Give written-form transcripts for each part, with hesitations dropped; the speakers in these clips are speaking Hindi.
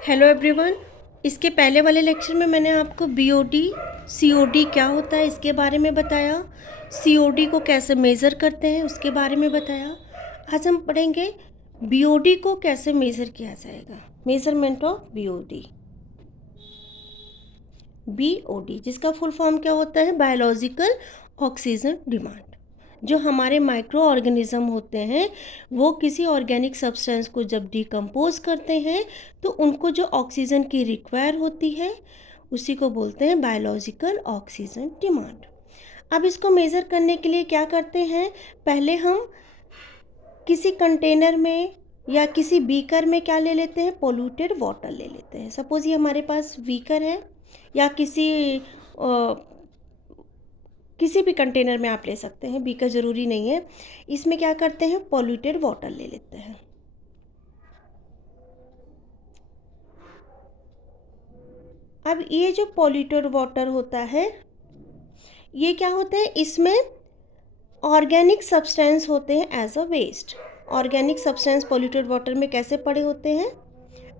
Hello everyone. इसके पहले वाले लेक्चर में मैंने आपको बीओडी सीओडी क्या होता है इसके बारे में बताया, सीओडी को कैसे मेज़र करते हैं उसके बारे में बताया। आज हम पढ़ेंगे बीओडी को कैसे मेज़र किया जाएगा, मेज़रमेंट ऑफ बीओडी। बीओडी जिसका फुल फॉर्म क्या होता है, बायोलॉजिकल ऑक्सीजन डिमांड। जो हमारे माइक्रो ऑर्गेनिज्म होते हैं वो किसी ऑर्गेनिक सब्सटेंस को जब डिकम्पोज करते हैं तो उनको जो ऑक्सीजन की रिक्वायर होती है उसी को बोलते हैं बायोलॉजिकल ऑक्सीजन डिमांड। अब इसको मेज़र करने के लिए क्या करते हैं, पहले हम किसी कंटेनर में या किसी बीकर में क्या ले लेते हैं, पोल्यूटेड वाटर ले लेते हैं। सपोज़ ये हमारे पास बीकर है या किसी भी कंटेनर में आप ले सकते हैं, बीकर ज़रूरी नहीं है। इसमें क्या करते हैं, पॉल्यूटेड वाटर ले लेते हैं। अब ये जो पॉल्यूटेड वाटर होता है ये क्या होता है, इसमें ऑर्गेनिक सब्सटेंस होते हैं as a waste. Organic substance polluted water में कैसे पड़े होते हैं,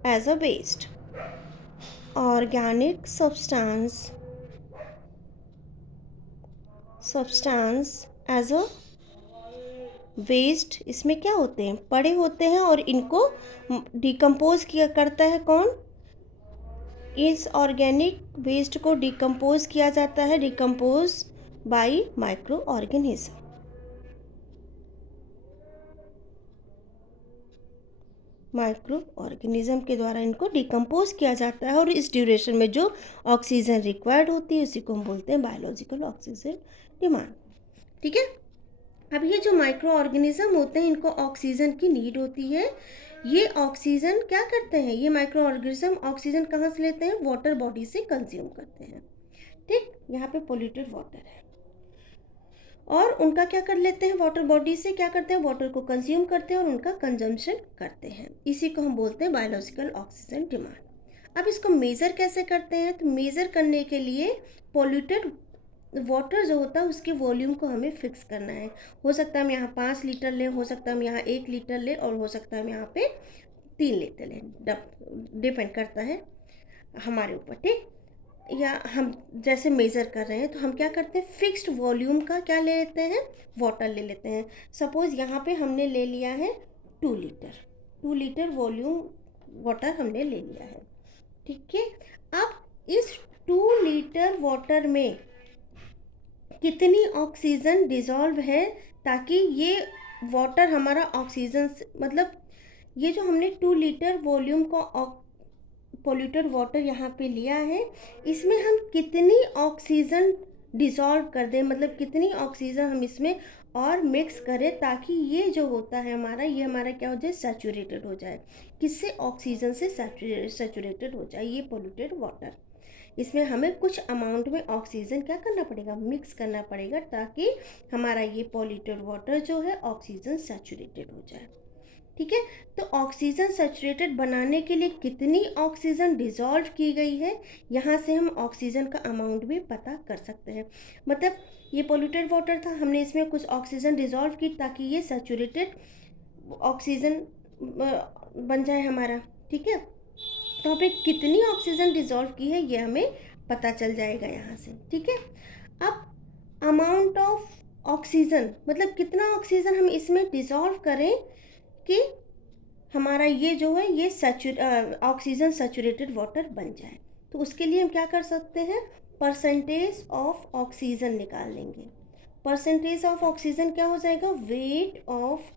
as a waste. Organic substance as a waste इसमें क्या होते हैं, पड़े होते हैं और इनको डिकम्पोज किया करता है कौन, इस ऑर्गेनिक वेस्ट को डिकम्पोज किया जाता है, decompose by micro organism. Micro organism के द्वारा इनको डिकम्पोज किया जाता है और इस ड्यूरेशन में जो ऑक्सीजन रिक्वायर्ड होती है उसी को हम बोलते हैं बायोलॉजिकल ऑक्सीजन डिमांड। ठीक है। अब ये जो माइक्रो ऑर्गेनिज्म होते हैं इनको ऑक्सीजन की नीड होती है। ये ऑक्सीजन क्या करते हैं, ये माइक्रो ऑर्गेनिज्म ऑक्सीजन कहाँ से लेते हैं, वाटर बॉडी से कंज्यूम करते हैं। ठीक, यहाँ पे पोल्यूटेड वाटर है और उनका क्या कर लेते हैं, वाटर बॉडी से क्या करते हैं, वाटर को कंज्यूम करते हैं और उनका कंजम्पशन करते हैं। इसी को हम बोलते हैं बायोलॉजिकल ऑक्सीजन डिमांड। अब इसको मेज़र कैसे करते हैं, तो मेज़र करने के लिए पोल्यूटेड वाटर जो होता है उसके वॉल्यूम को हमें फिक्स करना है। हो सकता है हम यहाँ 5 लीटर लें, हो सकता है हम यहाँ 1 लीटर लें और हो सकता है हम यहाँ पे 3 लीटर लें, डिपेंड करता है हमारे ऊपर। ठीक, या हम जैसे मेज़र कर रहे हैं तो हम क्या करते हैं, फिक्स्ड वॉल्यूम का क्या ले लेते हैं, वाटर ले लेते हैं। सपोज़ यहाँ पे हमने ले लिया है 2 लीटर वॉल्यूम वाटर हमने ले लिया है। ठीक है। अब इस 2 लीटर वाटर में कितनी ऑक्सीजन डिज़ोल्व है, ताकि ये वाटर हमारा ऑक्सीजन मतलब ये जो हमने 2 लीटर वॉल्यूम का पोल्यूटेड वाटर यहाँ पे लिया है इसमें हम कितनी ऑक्सीजन डिज़ोल्व कर दें, मतलब कितनी ऑक्सीजन हम इसमें और मिक्स करें ताकि ये जो होता है हमारा, ये हमारा क्या हो जाए, सैचुरेटेड हो जाए। किससे, ऑक्सीजन से सैचुरेटेड हो जाए ये पोल्यूटेड वाटर। इसमें हमें कुछ अमाउंट में ऑक्सीजन क्या करना पड़ेगा, मिक्स करना पड़ेगा ताकि हमारा ये पोल्यूटेड वाटर जो है ऑक्सीजन सैचुरेटेड हो जाए। ठीक है। तो ऑक्सीजन सैचुरेटेड बनाने के लिए कितनी ऑक्सीजन डिज़ोल्व की गई है, यहाँ से हम ऑक्सीजन का अमाउंट भी पता कर सकते हैं। मतलब ये पोल्यूटेड वाटर था, हमने इसमें कुछ ऑक्सीजन डिज़ोल्व की ताकि ये सैचुरेटेड ऑक्सीजन बन जाए हमारा। ठीक है। तो यहाँ पे कितनी ऑक्सीजन डिज़ोल्व की है ये हमें पता चल जाएगा यहाँ से। ठीक है। अब अमाउंट ऑफ ऑक्सीजन मतलब कितना ऑक्सीजन हम इसमें डिज़ोल्व करें कि हमारा ये जो है ये ऑक्सीजन सैचुरेटेड वाटर बन जाए। तो उसके लिए हम क्या कर सकते हैं, परसेंटेज ऑफ ऑक्सीजन निकाल लेंगे। परसेंटेज ऑफ ऑक्सीजन क्या हो जाएगा, weight of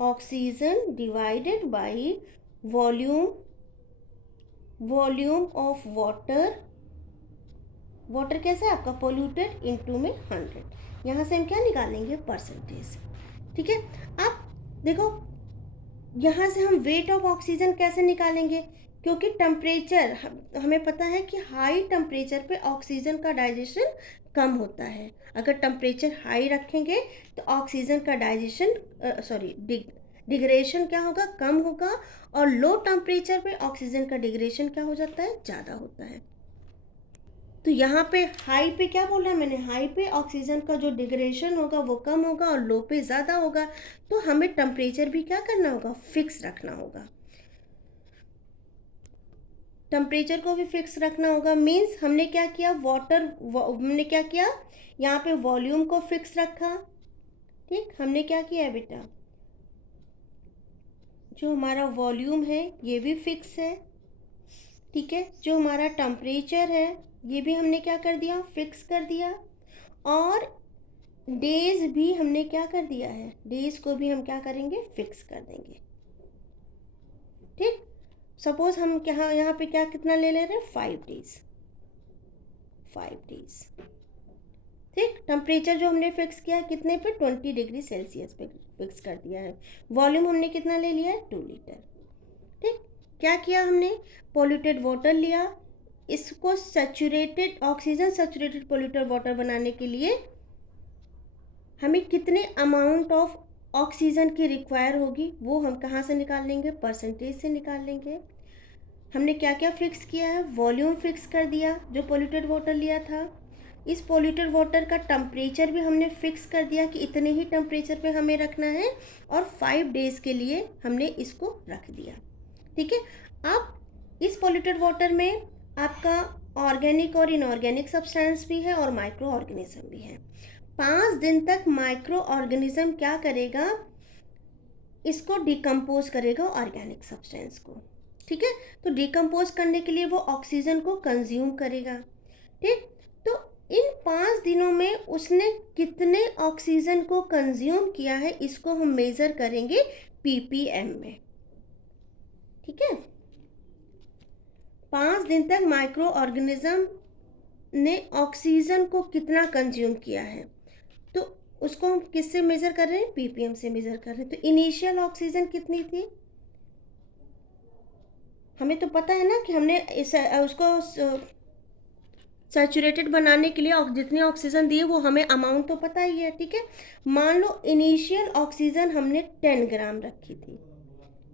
oxygen divided by volume of water. Water कैसा है आपका, पोल्यूटेड इनटू में 100। यहाँ से हम क्या निकालेंगे, परसेंटेज। ठीक है। अब देखो यहाँ से हम वेट ऑफ ऑक्सीजन कैसे निकालेंगे, क्योंकि टेम्परेचर हमें पता है कि हाई टेम्परेचर पे ऑक्सीजन का डाइजेशन कम होता है। अगर टेम्परेचर हाई रखेंगे तो ऑक्सीजन का डाइजेशन डिग्रेडेशन क्या होगा, कम होगा, और लो टेम्परेचर पे ऑक्सीजन का डिग्रेडेशन क्या हो जाता है, ज़्यादा होता है। तो यहाँ पे हाई पे क्या बोला है मैंने, हाई पे ऑक्सीजन का जो डिग्रेडेशन होगा वो कम होगा और लो पे ज़्यादा होगा। तो हमें टेम्परेचर भी क्या करना होगा, फिक्स रखना होगा। टेम्परेचर को भी फिक्स रखना होगा। मीन्स हमने क्या किया, हमने क्या किया, यहाँ पे वॉल्यूम को फिक्स रखा। ठीक, हमने क्या किया है बेटा, जो हमारा वॉल्यूम है ये भी फिक्स है। ठीक है, जो हमारा टेम्परेचर है ये भी हमने क्या कर दिया, फिक्स कर दिया। और डेज भी हमने क्या कर दिया है, डेज को भी हम क्या करेंगे, फिक्स कर देंगे। ठीक, सपोज हम क्या यहाँ पे क्या कितना ले रहे हैं, 5 डेज, 5 डेज। ठीक, टेम्परेचर जो हमने फिक्स किया है कितने पे, 20 डिग्री सेल्सियस पे फिक्स कर दिया है। वॉल्यूम हमने कितना ले लिया है, 2 लीटर। ठीक, क्या किया हमने, पॉल्यूटेड वाटर लिया, इसको saturated oxygen saturated polluted water बनाने के लिए हमें कितने अमाउंट ऑफ ऑक्सीजन की रिक्वायर होगी, वो हम कहाँ से निकाल लेंगे, परसेंटेज से निकाल लेंगे। हमने क्या क्या फिक्स किया है, वॉल्यूम फिक्स कर दिया जो पॉल्यूटेड वाटर लिया था। इस पॉल्यूटेड वाटर का टेम्परेचर भी हमने फिक्स कर दिया कि इतने ही टेम्परेचर पे हमें रखना है, और 5 डेज़ के लिए हमने इसको रख दिया। ठीक है, अब इस पॉल्यूटेड वाटर में आपका ऑर्गेनिक और इनऑर्गेनिक सब्सटेंस भी है और माइक्रो ऑर्गेनिज्म भी है। 5 दिन तक माइक्रो ऑर्गेनिज्म क्या करेगा, इसको डिकम्पोज करेगा ऑर्गेनिक सब्सटेंस को। ठीक है, तो डिकम्पोज करने के लिए वो ऑक्सीजन को कंज्यूम करेगा। ठीक, तो इन 5 दिनों में उसने कितने ऑक्सीजन को कंज्यूम किया है, इसको हम मेज़र करेंगे ppm में। ठीक है, 5 दिन तक माइक्रो ऑर्गेनिज्म ने ऑक्सीजन को कितना कंज्यूम किया है, तो उसको हम किससे मेज़र कर रहे हैं, ppm से मेज़र कर रहे हैं। तो इनिशियल ऑक्सीजन कितनी थी, हमें तो पता है ना कि हमने उसको सैचुरेटेड बनाने के लिए जितनी ऑक्सीजन दी है वो हमें अमाउंट तो पता ही है। ठीक है, मान लो इनिशियल ऑक्सीजन हमने 10 ग्राम रखी थी।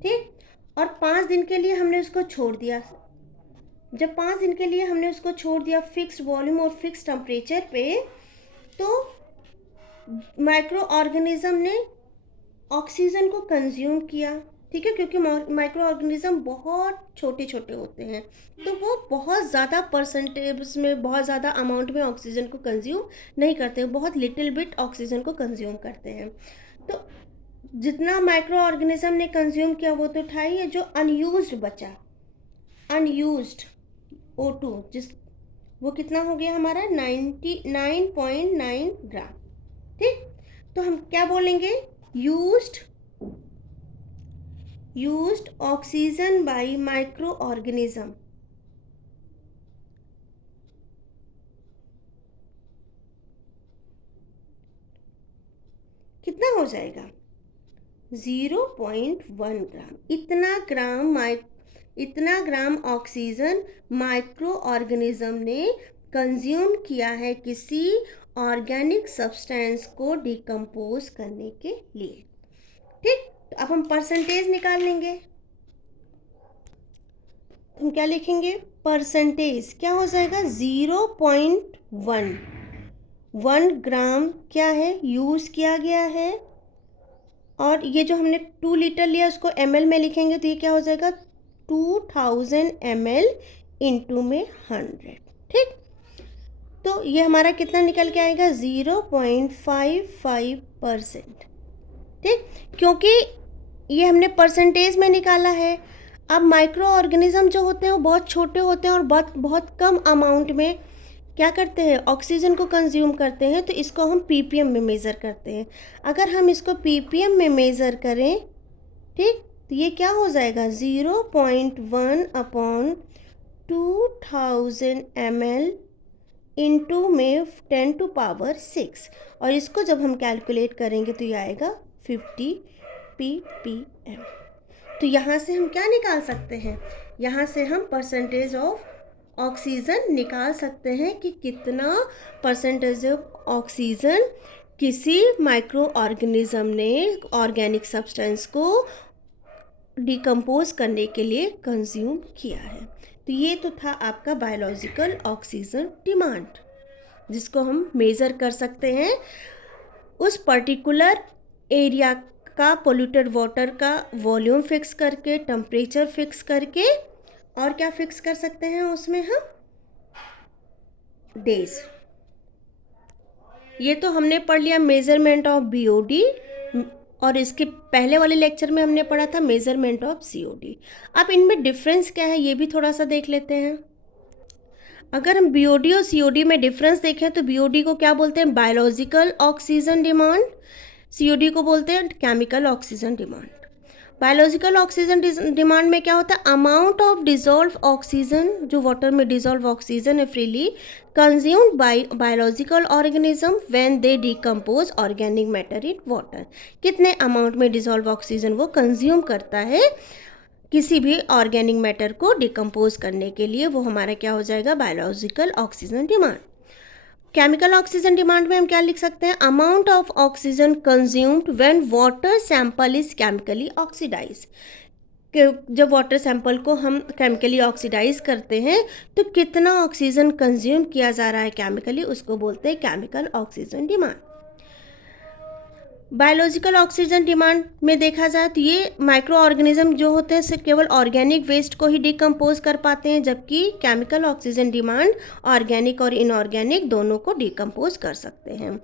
ठीक, और 5 दिन के लिए हमने उसको छोड़ दिया। जब 5 दिन के लिए हमने उसको छोड़ दिया फिक्स्ड वॉल्यूम और फिक्स्ड टेम्परेचर पे, तो माइक्रो ऑर्गेनिज्म ने ऑक्सीजन को कंज्यूम किया। ठीक है, क्योंकि माइक्रो ऑर्गेनिज्म बहुत छोटे छोटे होते हैं, तो वो बहुत ज़्यादा परसेंटेज में, बहुत ज़्यादा अमाउंट में ऑक्सीजन को कंज्यूम नहीं करते हैं, बहुत लिटिल बिट ऑक्सीजन को कंज्यूम करते हैं। तो जितना माइक्रो ऑर्गेनिज्म ने कंज्यूम किया वो तो था ही है, जो अनयूज्ड बचा, अनयूज्ड O2 वो कितना हो गया हमारा, 99.9 ग्राम। ठीक, तो हम क्या बोलेंगे, used oxygen by microorganism। कितना हो जाएगा, 0.1 ग्राम। इतना ग्राम ऑक्सीजन माइक्रो ऑर्गेनिज्म ने कंज्यूम किया है किसी ऑर्गेनिक सब्सटेंस को डिकम्पोज करने के लिए। ठीक, तो अब हम परसेंटेज निकाल लेंगे। हम क्या लिखेंगे, परसेंटेज क्या हो जाएगा, 0.1 ग्राम क्या है, यूज़ किया गया है। और ये जो हमने 2 लीटर लिया उसको ml में लिखेंगे, तो ये क्या हो जाएगा, 2000 ml इंटू में 100। ठीक, तो ये हमारा कितना निकल के आएगा, 0.55%। ठीक, क्योंकि ये हमने परसेंटेज में निकाला है। अब माइक्रो ऑर्गेनिज्म जो होते हैं वो बहुत छोटे होते हैं और बहुत बहुत कम अमाउंट में क्या करते हैं, ऑक्सीजन को कंज्यूम करते हैं, तो इसको हम ppm में मेज़र करते हैं। अगर हम इसको ppm में मेज़र करें, ठीक, तो ये क्या हो जाएगा, 0.1/2000 ml इंटू में 10⁻⁶, और इसको जब हम कैलकुलेट करेंगे तो ये आएगा 50 ppm। तो यहाँ से हम क्या निकाल सकते हैं, यहाँ से हम परसेंटेज ऑफ ऑक्सीजन निकाल सकते हैं कि कितना परसेंटेज ऑफ ऑक्सीजन किसी माइक्रो ऑर्गेनिज्म ने ऑर्गेनिक सब्सटेंस को डिकम्पोज करने के लिए कंज्यूम किया है। तो ये तो था आपका बायोलॉजिकल ऑक्सीजन डिमांड, जिसको हम मेज़र कर सकते हैं उस पर्टिकुलर एरिया का पॉल्यूटेड वाटर का वॉल्यूम फिक्स करके, टेम्परेचर फिक्स करके और क्या फिक्स कर सकते हैं उसमें हम? डेज। ये तो हमने पढ़ लिया मेजरमेंट ऑफ बीओडी, और इसके पहले वाले लेक्चर में हमने पढ़ा था मेजरमेंट ऑफ सीओडी। अब इनमें डिफरेंस क्या है ये भी थोड़ा सा देख लेते हैं। अगर हम बीओडी और सीओडी में डिफरेंस देखें तो बीओडी को क्या बोलते हैं? Biological oxygen demand. सीओडी को बोलते हैं chemical oxygen demand. Biological oxygen demand में क्या होता है? अमाउंट ऑफ डिजॉल्व ऑक्सीजन, जो वाटर में डिजॉल्व ऑक्सीजन है freely consumed by biological organism when they decompose organic matter in water. कितने अमाउंट में डिजॉल्व ऑक्सीजन वो कंज्यूम करता है किसी भी ऑर्गेनिक मैटर को डिकम्पोज करने के लिए, वो हमारा क्या हो जाएगा? Biological oxygen demand. Chemical oxygen demand में हम क्या लिख सकते हैं? Amount of oxygen consumed when water sample is chemically oxidise. जब वाटर सैंपल को हम केमिकली ऑक्सीडाइज करते हैं तो कितना ऑक्सीजन कंज्यूम किया जा रहा है केमिकली, उसको बोलते हैं chemical oxygen demand. Biological oxygen demand में देखा जाए तो ये माइक्रो ऑर्गेनिज्म जो होते हैं सिर्फ केवल ऑर्गेनिक वेस्ट को ही डिकम्पोज कर पाते हैं, जबकि केमिकल ऑक्सीजन डिमांड ऑर्गेनिक और इनऑर्गेनिक दोनों को डिकम्पोज कर सकते हैं।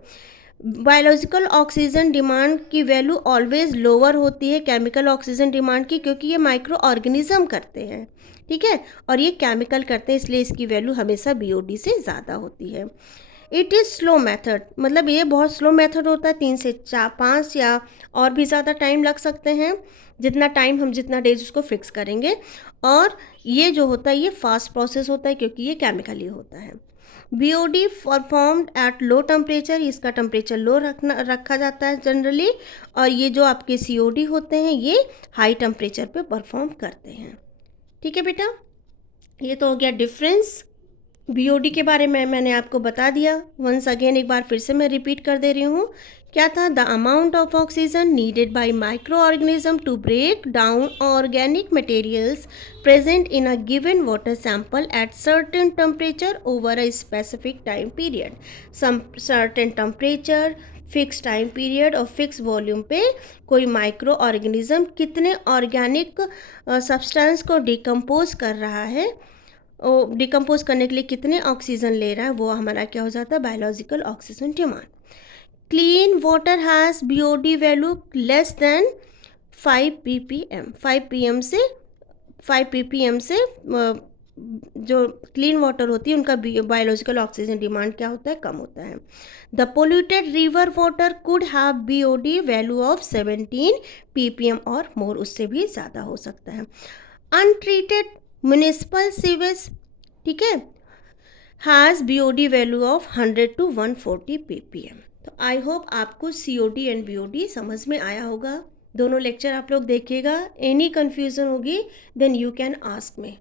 बायोलॉजिकल ऑक्सीजन डिमांड की वैल्यू ऑलवेज लोअर होती है केमिकल ऑक्सीजन डिमांड की, क्योंकि ये माइक्रो ऑर्गेनिज्म करते हैं, ठीक है, और ये केमिकल करते हैं, इसलिए इसकी वैल्यू हमेशा बीओडी से ज़्यादा होती है। इट इज़ स्लो मेथड, मतलब ये बहुत स्लो मेथड होता है, 3 से 5 या और भी ज़्यादा टाइम लग सकते हैं, जितना टाइम हम जितना डेज उसको फिक्स करेंगे। और ये जो होता है ये फास्ट प्रोसेस होता है क्योंकि ये केमिकली होता है। BOD performed at low temperature, इसका टेम्परेचर लो रखा जाता है जनरली, और ये जो आपके सीओडी होते हैं ये हाई टेम्परेचर पे परफॉर्म करते हैं। ठीक है बेटा, ये तो हो गया डिफरेंस। बीओडी के बारे में मैंने आपको बता दिया। वंस अगेन एक बार फिर से मैं रिपीट कर दे रही हूँ। क्या था? The amount of oxygen needed by micro organism to break down organic materials present in a given water sample at certain temperature over a specific time period. Some certain temperature, fix time period और फिक्स वॉल्यूम पे कोई माइक्रो ऑर्गेनिज्म कितने ऑर्गेनिक सब्सटेंस को डिकम्पोज कर रहा है, डिकम्पोज करने के लिए कितने ऑक्सीजन ले रहा है, वो हमारा क्या हो जाता है? Biological oxygen demand. Clean water has BOD value less than 5 ppm। 5 ppm से जो क्लीन वाटर होती है उनका बायोलॉजिकल ऑक्सीजन डिमांड क्या होता है? कम होता है। The polluted river water could have BOD value of 17 ppm और मोर, उससे भी ज़्यादा हो सकता है। अनट्रीटेड म्यूनिसिपल सीवेज, ठीक है, has BOD value of 100 to 140 ppm। तो आई होप आपको सीओडी एंड बीओडी समझ में आया होगा। दोनों लेक्चर आप लोग देखिएगा। एनी कन्फ्यूज़न होगी then you can ask me.